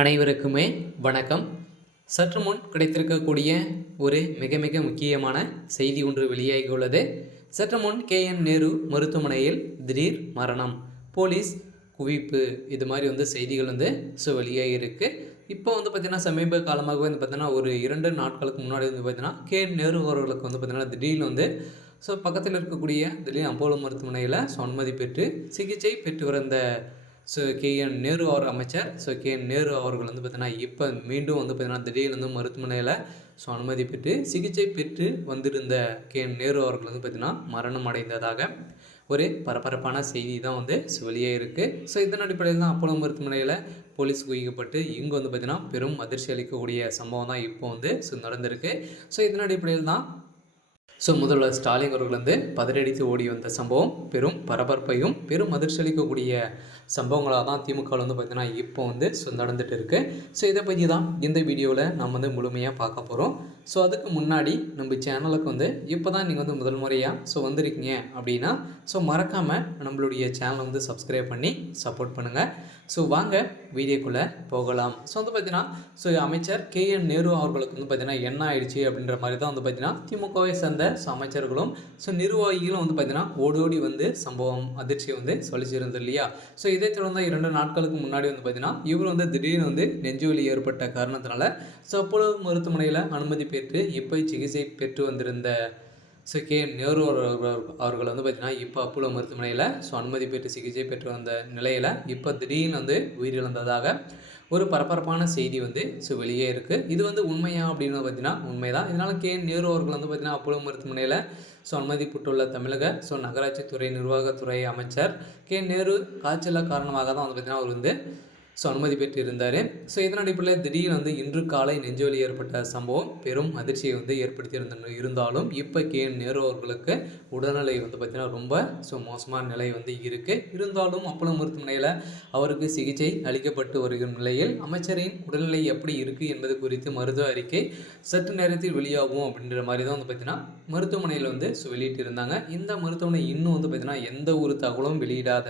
அனைவருக்குமே வணக்கம். சற்று முன் கிடைத்திருக்கக்கூடிய ஒரு மிக மிக முக்கியமான செய்தி ஒன்று வெளியாகியுள்ளது. சற்று முன் KN நேரு மருத்துவமனையில் திடீர் மரணம், போலீஸ் குவிப்பு, இது மாதிரி செய்திகள் வெளியாகியிருக்கு. இப்போ பார்த்திங்கன்னா சமீப காலமாகவே பார்த்திங்கன்னா ஒரு 2 நாட்களுக்கு முன்னாடி பார்த்திங்கன்னா KN நேரு அவர்களுக்கு பார்த்திங்கன்னா திடீர்னு பக்கத்தில் இருக்கக்கூடிய திடீர் அப்போலோ மருத்துவமனையில் அனுமதி பெற்று சிகிச்சை பெற்று வந்த KN நேரு அமைச்சர் KN நேரு அவர்கள் பார்த்தீங்கன்னா இப்போ மீண்டும் பார்த்தீங்கன்னா திடீர்னு மருத்துவமனையில் அனுமதி பெற்று சிகிச்சை பெற்று வந்திருந்த KN நேரு அவர்கள் பார்த்தீங்கன்னா மரணம் அடைந்ததாக ஒரு பரபரப்பான செய்தி தான் வெளியே இருக்குது. இதன் அடிப்படையில் தான் அப்போலோ மருத்துவமனையில் போலீஸ் குவிக்கப்பட்டு இங்கே பார்த்திங்கன்னா பெரும் அதிர்ச்சி அளிக்கக்கூடிய சம்பவம் தான் இப்போ நடந்திருக்கு. இதன் அடிப்படையில் தான் முதல்வர் ஸ்டாலின் அவர்கள் பதறடித்து ஓடி வந்த சம்பவம் பெரும் பரபரப்பையும் பெரும் அதிர்ச்சி அளிக்கக்கூடிய சம்பவங்களாக தான் திமுக பார்த்திங்கன்னா இப்போ நடந்துட்டு இருக்கு. இதை பற்றி தான் இந்த வீடியோவில் நம்ம முழுமையாக பார்க்க போகிறோம். அதுக்கு முன்னாடி நம்ம சேனலுக்கு இப்போ தான் நீங்கள் முதல் முறையாக வந்திருக்கீங்க அப்படின்னா மறக்காமல் நம்மளுடைய சேனலை சப்ஸ்கிரைப் பண்ணி சப்போர்ட் பண்ணுங்கள். வாங்க வீடியோக்குள்ளே போகலாம். பார்த்திங்கன்னா அமைச்சர் KN நேரு அவர்களுக்கு பார்த்திங்கன்னா என்ன ஆயிடுச்சு அப்படின்ற மாதிரி தான் பார்த்திங்கன்னா திமுகவை சேர்ந்த அமைச்சர்களும் நிர்வாகிகளும் பார்த்திங்கன்னா ஓடோடி சம்பவம் அதிர்ச்சியை சொல்லிச்சிருந்தது இல்லையா. இதை தொடர்ந்து 2 நாட்களுக்கு முன்னாடி பார்த்திங்கன்னா இவர் திடீர்னு நெஞ்சுவலி ஏற்பட்ட காரணத்தினால அப்போலோ மருத்துவமனையில் அனுமதி பெற்று இப்போ சிகிச்சை பெற்று வந்திருந்த KN நேரு அவர்கள் பார்த்திங்கன்னா இப்போ அப்போலோ மருத்துவமனையில் அனுமதி பெற்று சிகிச்சை பெற்று வந்த நிலையில் இப்போ திடீர்னு உயிரிழந்ததாக ஒரு பரபரப்பான செய்தி வெளியே இருக்குது. இது உண்மையா அப்படின்னு பார்த்திங்கன்னா உண்மைதான். இதனால் KN நேரு அவர்கள் பார்த்திங்கன்னா அப்போலோ மருத்துவமனையில் அனுமதி பெற்றுள்ள தமிழக நகராட்சித்துறை நிர்வாகத்துறை அமைச்சர் KN நேரு காய்ச்சல் காரணமாக தான் பார்த்திங்கன்னா அவர் அனுமதி பெற்று இருந்தார். இதன் அடிப்படையில் திடீர்னு இன்று காலை நெஞ்சுவலி ஏற்பட்ட சம்பவம் பெரும் அதிர்ச்சியை ஏற்படுத்தி இருந்தாலும் இப்போ KN நேரு அவர்களுக்கு உடல்நிலை பார்த்திங்கன்னா ரொம்ப மோசமான நிலை இருக்குது. இருந்தாலும் அப்போலோ மருத்துவமனையில் அவருக்கு சிகிச்சை அளிக்கப்பட்டு வருகிற நிலையில் அமைச்சரின் உடல்நிலை எப்படி இருக்குது என்பது குறித்து மருத்துவ அறிக்கை சற்று நேரத்தில் வெளியாகும் அப்படின்ற மாதிரி தான் பார்த்திங்கன்னா மருத்துவமனையில் வெளியிட்டு இருந்தாங்க. இந்த மருத்துவமனை இன்னும் பார்த்திங்கன்னா எந்த ஒரு தகவலும் வெளியிடாத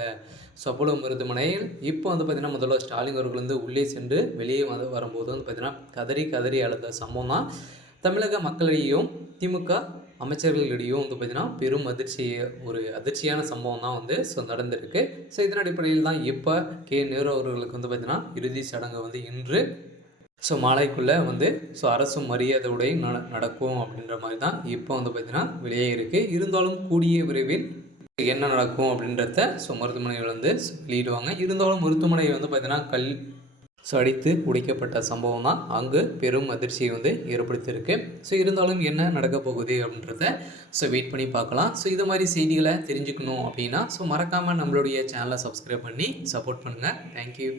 அப்போலோ மருத்துவமனையில் இப்போ பார்த்திங்கன்னா முதல்வர் ஸ்டாலின் அவர்கள் உள்ளே சென்று வெளியே வரும்போது பார்த்திங்கன்னா கதறி அழுத சம்பவம் தான் தமிழக மக்களிடையும் திமுக அமைச்சர்களிடையும் பார்த்திங்கன்னா பெரும் அதிர்ச்சியான சம்பவம் தான் நடந்திருக்கு. இதன் அடிப்படையில் தான் இப்போ KN நேரு அவர்களுக்கு பார்த்திங்கன்னா இறுதி சடங்கு இன்று மாலைக்குள்ளே அரசு மரியாதையுடைய நடக்கும் அப்படின்ற மாதிரி தான் இப்போ பார்த்திங்கன்னா வெளியே இருக்குது. இருந்தாலும் கூடிய விரைவில் என்ன நடக்கும் அப்படின்றத மருத்துவமனைகள் வெளியிடுவாங்க. இருந்தாலும் மருத்துவமனை பார்த்திங்கன்னா அடித்து உடைக்கப்பட்ட சம்பவம் தான் அங்கு பெரும் அதிர்ச்சியை ஏற்படுத்தியிருக்கு. இருந்தாலும் என்ன நடக்க போகுது அப்படின்றத வெயிட் பண்ணி பார்க்கலாம். இது மாதிரி செய்திகளை தெரிஞ்சுக்கணும் அப்படின்னா மறக்காமல் நம்மளுடைய சேனலை சப்ஸ்கிரைப் பண்ணி சப்போர்ட் பண்ணுங்கள். தேங்க்யூ.